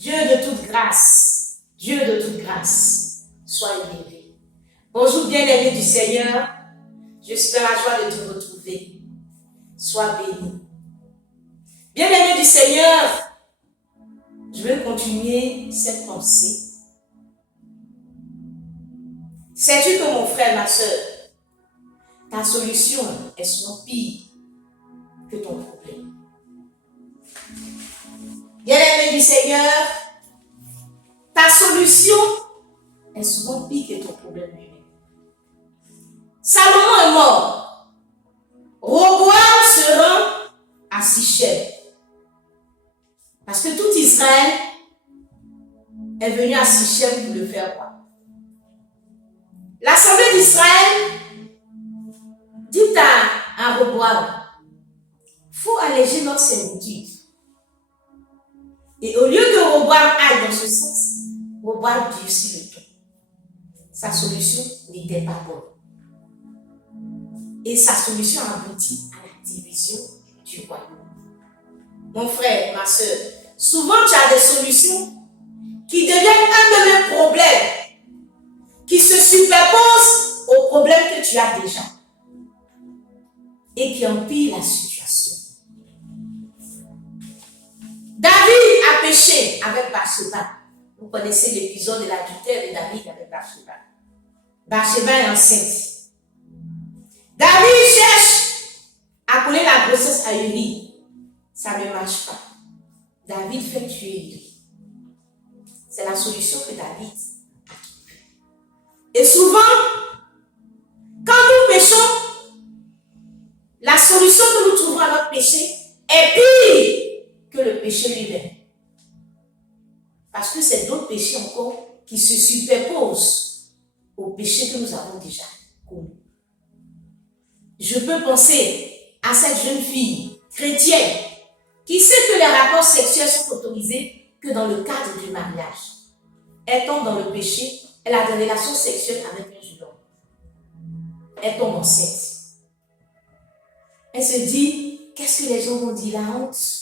Dieu de toute grâce, sois élevé. Bonjour bien-aimés du Seigneur, je suis dans la joie de te retrouver. Sois béni. Bien-aimés du Seigneur, je vais continuer cette pensée. Sais-tu que mon frère, ma soeur, ta solution est souvent pire que ton problème. Bien-aimé du Seigneur, ta solution est souvent pire que ton problème lui-même. Salomon est mort. Roboam se rend à Sichem. Parce que tout Israël est venu à Sichem pour le faire quoi? L'Assemblée d'Israël dit à Roboam, il faut alléger notre servitude. Et au lieu que Roboam aille dans ce sens, Roboam durcit le ton. Sa solution n'était pas bonne. Et sa solution aboutit à la division du royaume. Mon frère, ma soeur, souvent tu as des solutions qui deviennent un de mes problèmes, qui se superposent aux problèmes que tu as déjà et qui empirent la situation. David a péché avec Bathsheba. Vous connaissez l'épisode de l'adultère de David avec Bathsheba. Bathsheba est enceinte. David cherche à coller la grossesse à Uri. Ça ne marche pas. David fait tuer Uri. C'est la solution que David a trouvée. Et souvent, quand nous péchons, la solution que nous trouvons à notre péché est pire que le péché lui-même. Parce que c'est d'autres péchés encore qui se superposent aux péchés que nous avons déjà commis. Je peux penser à cette jeune fille chrétienne qui sait que les rapports sexuels sont autorisés que dans le cadre du mariage. Elle tombe dans le péché, elle a des relations sexuelles avec un jeune homme. Elle tombe enceinte. Elle se dit, qu'est-ce que les gens vont dire, la honte?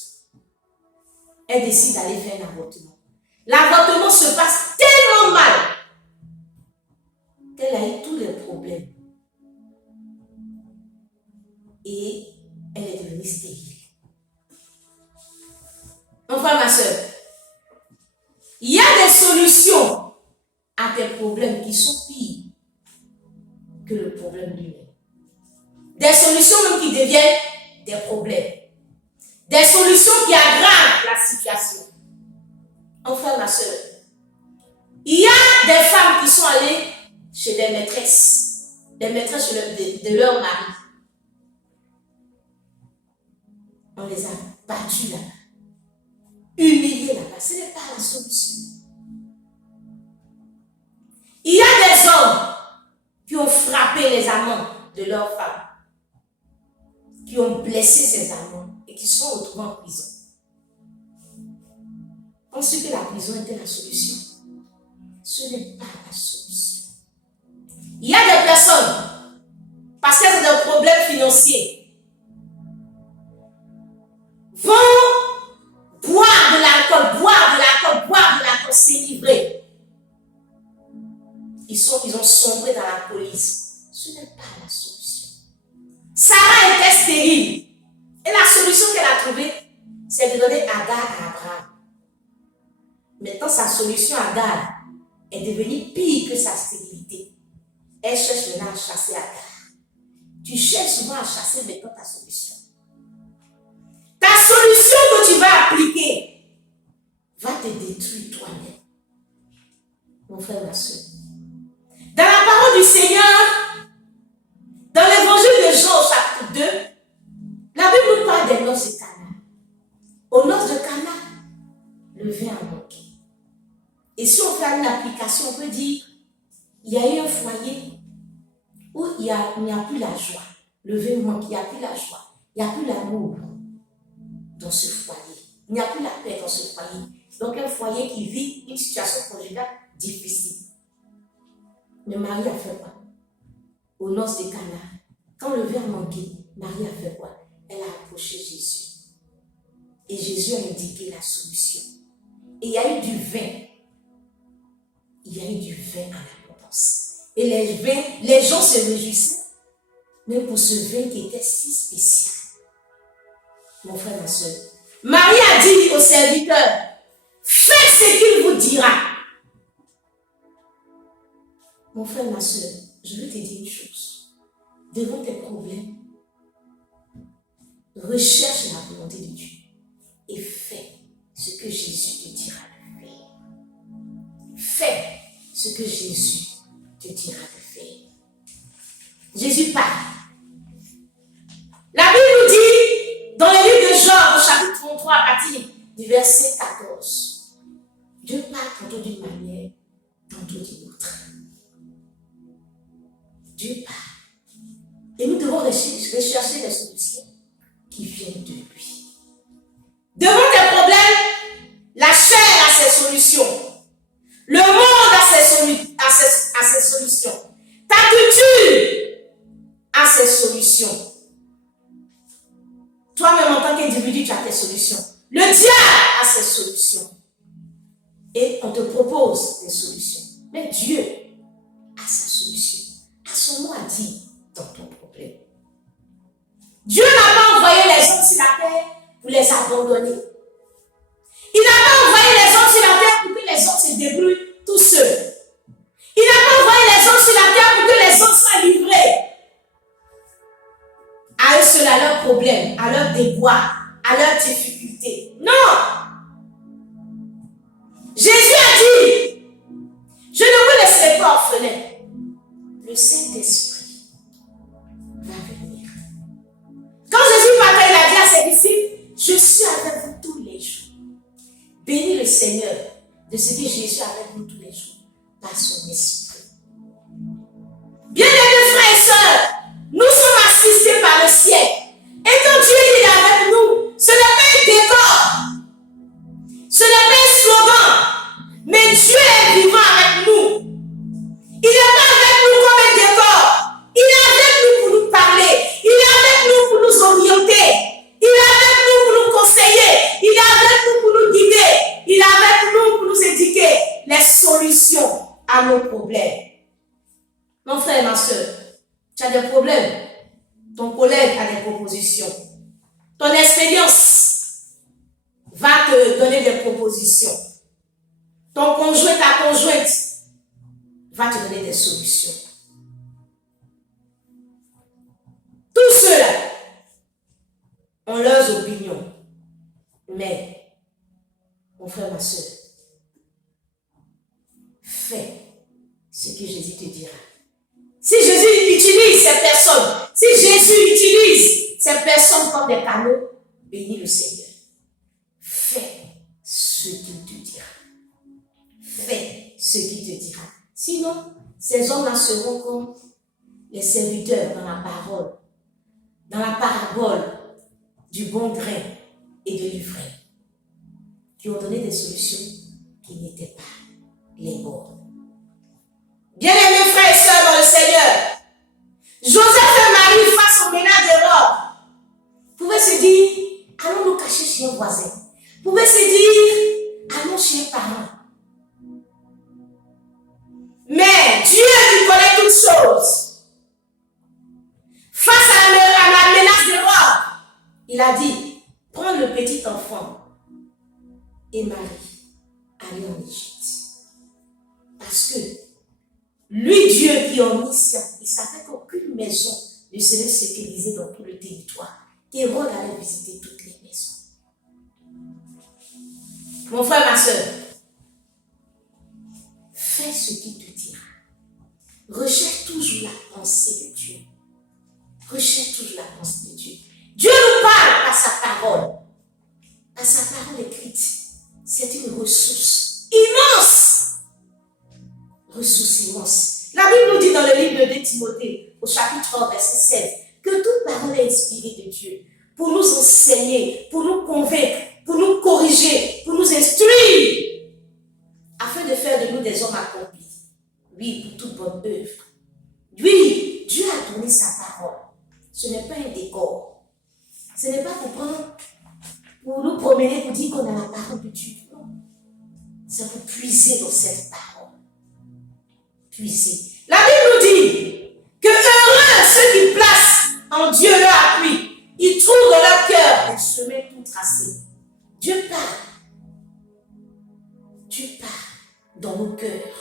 Elle décide d'aller faire un avortement. L'avortement se passe tellement mal qu'elle a eu tous les problèmes. Et elle est devenue stérile. Mon frère, ma soeur, il y a des solutions à tes problèmes qui sont pires que le problème lui-même. Des solutions même qui deviennent des problèmes. Des solutions qui aggravent la situation. Mon frère, ma soeur, il y a des femmes qui sont allées chez des maîtresses de leur mari. On les a battus là-bas, humiliés là-bas. Ce n'est pas la solution. Il y a des hommes qui ont frappé les amants de leurs femmes, qui ont blessé ces amants et qui sont retrouvés en prison. Pensez que la prison était la solution. Ce n'est pas la solution. Il y a des personnes, parce qu'elles ont des problèmes financiers, vont boire de l'alcool, s'élivrer. Ils ont sombré dans la police. Ce n'est pas la solution. Sarah était stérile. Et la solution qu'elle a trouvée, c'est de donner Agar à Abraham. Maintenant, sa solution Agar est devenue pire que sa stérilité. Elle cherche maintenant à chasser Agar. Tu cherches souvent à chasser maintenant ta solution. Ta solution que tu vas appliquer va te détruire toi-même. Mon frère, ma soeur. Dans la parole du Seigneur, dans l'évangile de Jean, chapitre 2, la Bible nous parle des noces de Cana. Aux noces de Cana, le vin a manqué. Et si on fait une application, on peut dire, il y a eu un foyer où il n'y a plus la joie. Le vin manque, il n'y a plus la joie. Il n'y a plus l'amour dans ce foyer. Il n'y a plus la paix dans ce foyer. Donc un foyer qui vit une situation conjugale difficile. Mais Marie a fait quoi? Aux noces de Cana, quand le vin manquait, Marie a fait quoi? Elle a approché Jésus. Et Jésus a indiqué la solution. Et il y a eu du vin. Il y a eu du vin en abondance. Et les gens se réjouissaient, même pour ce vin qui était si spécial. Mon frère, ma soeur. Marie a dit au serviteur, faites ce qu'il vous dira. Mon frère, ma soeur, je veux te dire une chose. Devant tes problèmes, recherche la volonté de Dieu et fais ce que Jésus te dira de faire. Fais ce que Jésus te dira de faire. Jésus parle. La Bible nous dit, dans le livre de Job, au chapitre 33, à partir du verset 14, Dieu parle tantôt d'une manière, tantôt d'une autre. Dieu parle. Et nous devons rechercher les solutions qui viennent de lui. Devant tes problèmes, la chair a ses solutions. Le monde a ses solutions. Ta culture a ses solutions. Toi-même, en tant qu'individu, tu as tes solutions. Le diable a ses solutions. Et on te propose des solutions. Mais Dieu a sa solution. À son mot a dit dans ton problème. Dieu n'a pas envoyé les hommes sur la terre pour les abandonner. Il n'a pas envoyé les hommes sur la terre pour que les hommes se débrouillent tout seuls. Il n'a pas envoyé les hommes sur la terre pour que les hommes soient livrés à eux seuls, à leurs problèmes, à leurs déboires, à leurs difficultés. Non! Jésus a dit, je ne vous laisserai pas orphelin. Le Saint-Esprit va venir. Quand Jésus partait, il a dit à ses disciples, je suis avec vous tous les jours. Bénis le Seigneur de ce que Jésus est avec nous tous les jours par son esprit. Bien-aimés frères et sœurs, nous sommes assistés par le ciel. Et quand Dieu est avec nous, ce n'est pas un décor, ce n'est pas un slogan, mais Dieu est vivant avec nous. Il n'est pas avec nous comme un décor. Il est avec nous pour nous parler. Il est avec nous pour nous orienter. Il est avec nous pour nous conseiller. Il est avec nous pour nous guider. Il est avec nous pour nous indiquer les solutions à nos problèmes. Mon frère, ma soeur, tu as des problèmes. Ton collègue a des propositions. Ton expérience va te donner des propositions. Ton conjoint, ta conjointe va te donner des solutions. Tous ceux-là ont leurs opinions. Mais, mon frère, ma soeur, fais ce que Jésus te dira. Si Jésus utilise ces personnes, si Jésus utilise ces personnes comme des canaux, bénis le Seigneur. Fais ce qu'il te dira. Fais ce qu'il te dira. Sinon, ces hommes-là seront comme les serviteurs dans la parole, dans la parabole du bon grain et de l'ivraie, qui ont donné des solutions qui n'étaient pas les bonnes. Bien-aimés frères et sœurs dans le Seigneur, Joseph et Marie face au ménage des robes pouvaient se dire, allons nous cacher chez un voisin. Pouvaient se dire, allons chez un parent. Mais Dieu qui connaît toutes choses, face à la menace des robes, il a dit, prends le petit enfant et Marie, allez en Égypte. Parce que lui, Dieu qui est omniscient, il savait qu'aucune maison ne serait sécurisée dans tout le territoire, qu'Hérode allait visiter toutes les maisons. Mon frère, ma soeur, fais ce qu'il te dira. Recherche toujours la pensée de Dieu. Recherche toujours la pensée de Dieu. Dieu nous parle par sa parole. Par sa parole écrite. C'est une ressource immense. Ressource immense. La Bible nous dit dans le livre de 2 Timothée, au chapitre 3, verset 16, que toute parole est inspirée de Dieu pour nous enseigner, pour nous convaincre, pour nous corriger, pour nous instruire, afin de faire de nous des hommes accomplis. Oui, pour toute bonne œuvre. Oui, Dieu a donné sa parole. Ce n'est pas un décor. Ce n'est pas pour nous promener, pour dire qu'on a la parole de Dieu. Non. c'est pour puiser dans cette parole. Puiser. La Bible nous dit que heureux ceux qui placent en Dieu leur appui. Ils trouvent dans leur cœur des chemins tout tracés. Dieu parle. Dieu parle dans nos cœurs.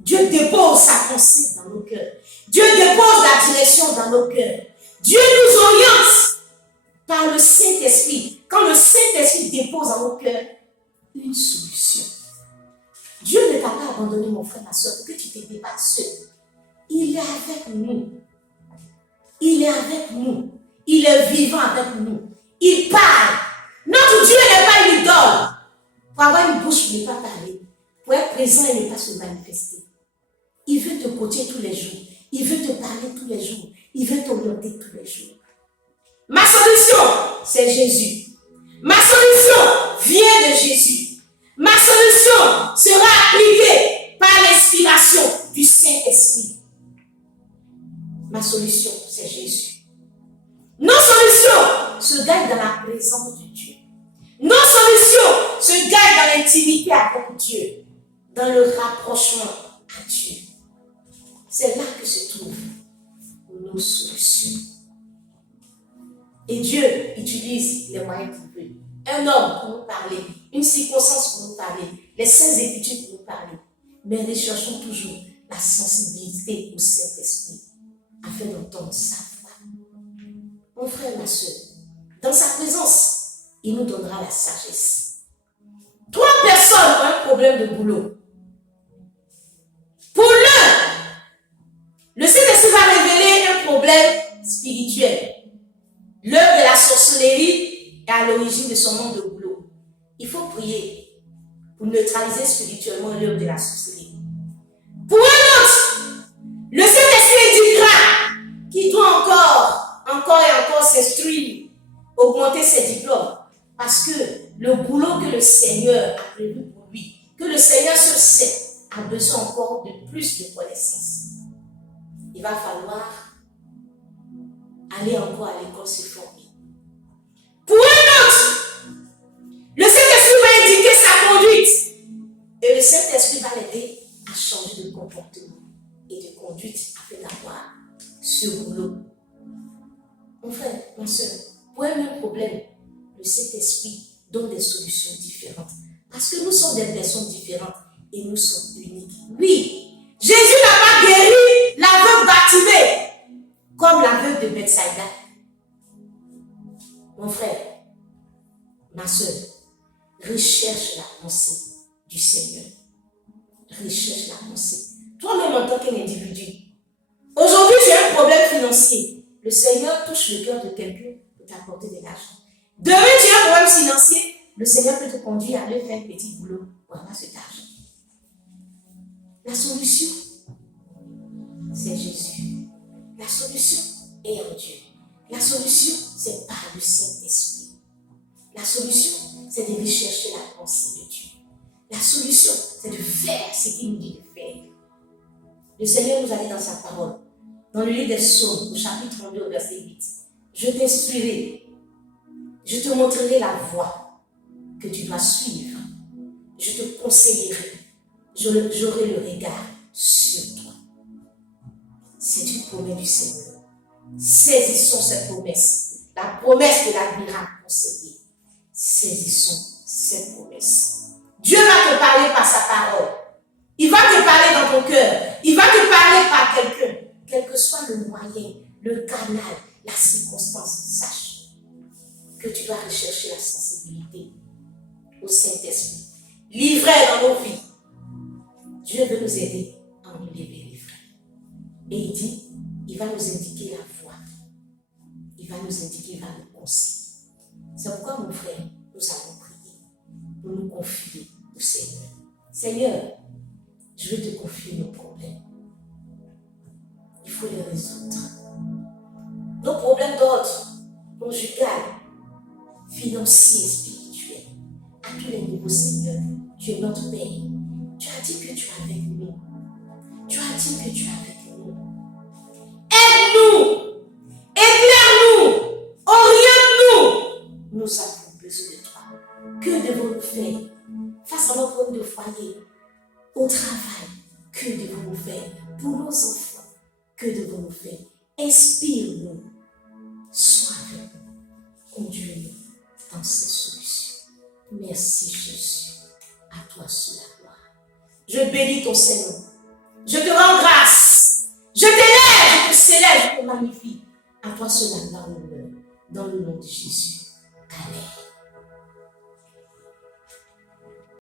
Dieu dépose sa pensée dans nos cœurs. Dieu dépose la direction dans nos cœurs. Dieu nous oriente par le Saint-Esprit. Quand le Saint-Esprit dépose dans nos cœurs une solution. Dieu ne t'a pas abandonné, mon frère, ma soeur, pour que tu te débattes seul. Il est avec nous. Il est avec nous. Il est vivant avec nous. Il parle. Notre Dieu n'est pas une idole. Pour avoir une bouche, il ne pas parler. Pour être présent, il ne pas se manifester. Il veut te coacher tous les jours. Il veut te parler tous les jours. Il veut t'orienter tous les jours. Ma solution, c'est Jésus. Ma solution vient de Jésus. Ma solution sera appliquée par l'inspiration du Saint-Esprit. Ma solution, c'est Jésus. Nos solutions se gagnent dans la présence de Dieu. Nos solutions se gagnent dans l'intimité avec Dieu, dans le rapprochement à Dieu. C'est là que se trouvent nos solutions. Et Dieu utilise les moyens qu'il veut. Un homme pour nous parler, une circonstance pour nous parler, les saintes écritures pour nous parler. Mais recherchons toujours la sensibilité au Saint-Esprit afin d'entendre sa voix. Mon frère, ma soeur, dans sa présence, il nous donnera la sagesse. 3 personnes ont un problème de boulot. Pour l'un, le Saint-Esprit va révéler un problème spirituel. L'œuvre de la sorcellerie est à l'origine de son manque de boulot. Il faut prier pour neutraliser spirituellement l'œuvre de la sorcellerie. Pour un autre, le Saint-Esprit éduquera qui doit encore et encore s'instruire, augmenter ses diplômes. Parce que le boulot que le Seigneur a prévu pour lui, que le Seigneur se sait, a besoin encore de plus de connaissances. Il va falloir aller encore à l'école se former. Pour un autre, le Saint-Esprit va indiquer sa conduite. Et le Saint-Esprit va l'aider à changer de comportement et de conduite afin d'avoir ce boulot. Mon frère, ma soeur, pour un même problème, le Saint-Esprit donne des solutions différentes. Parce que nous sommes des personnes différentes et nous sommes uniques. Oui, Jésus n'a pas guéri l'aveugle Bartimée comme l'aveugle de Bethsaïda. Mon frère, ma soeur, recherche la pensée du Seigneur. Recherche la pensée. Toi-même en tant qu'individu. Aujourd'hui, j'ai un problème financier. Le Seigneur touche le cœur de quelqu'un pour t'apporter de l'argent. Demain, tu as un problème financier. Le Seigneur peut te conduire à aller faire un petit boulot pour avoir cet argent. La solution, c'est Jésus. La solution est en Dieu. La solution, c'est par le Saint-Esprit. La solution, c'est de rechercher la pensée de Dieu. La solution, c'est de faire ce qu'il nous dit de faire. Le Seigneur nous a dit dans sa parole, dans le livre des Psaumes, au chapitre 32, verset 8, je t'instruirai, je te montrerai la voie que tu dois suivre. Je te conseillerai, j'aurai le regard sur toi. C'est une promesse du Seigneur. Saisissons cette promesse, la promesse de l'admirable conseiller. Saisissons cette promesse. Dieu va te parler par sa parole. Il va te parler dans ton cœur. Il va te parler par quelqu'un. Quel que soit le moyen, le canal, la circonstance, sache que tu dois rechercher la sensibilité au Saint-Esprit. Livré dans nos vies. Dieu veut nous aider à nous libérer. Et il dit, il va nous indiquer la voie. Il va nous indiquer, il va nous conseiller. C'est pourquoi, mon frère, nous avons prié pour nous confier au Seigneur. Seigneur, je veux te confier nos problèmes. Il faut les résoudre. Nos problèmes d'ordre conjugal, financier, spirituel, à tous les niveaux, Seigneur. Tu es notre Père. Tu as dit que tu es avec nous. Tu as dit que tu es avec nous. Aide-nous. Éclaire-nous. Oriente-nous. Nous avons besoin de toi. Que devons-nous faire face à femmes de foyer, au travail, que devons-nous faire? Pour nos enfants, que devons-nous faire? Inspire-nous, sois avec nous, conduis-nous dans ces solutions. Merci Jésus, à toi seul la gloire. Je bénis ton Seigneur, je te rends grâce, je t'élève, je te célèbre, je te magnifie. À toi seul la gloire, dans le nom de Jésus. Amen.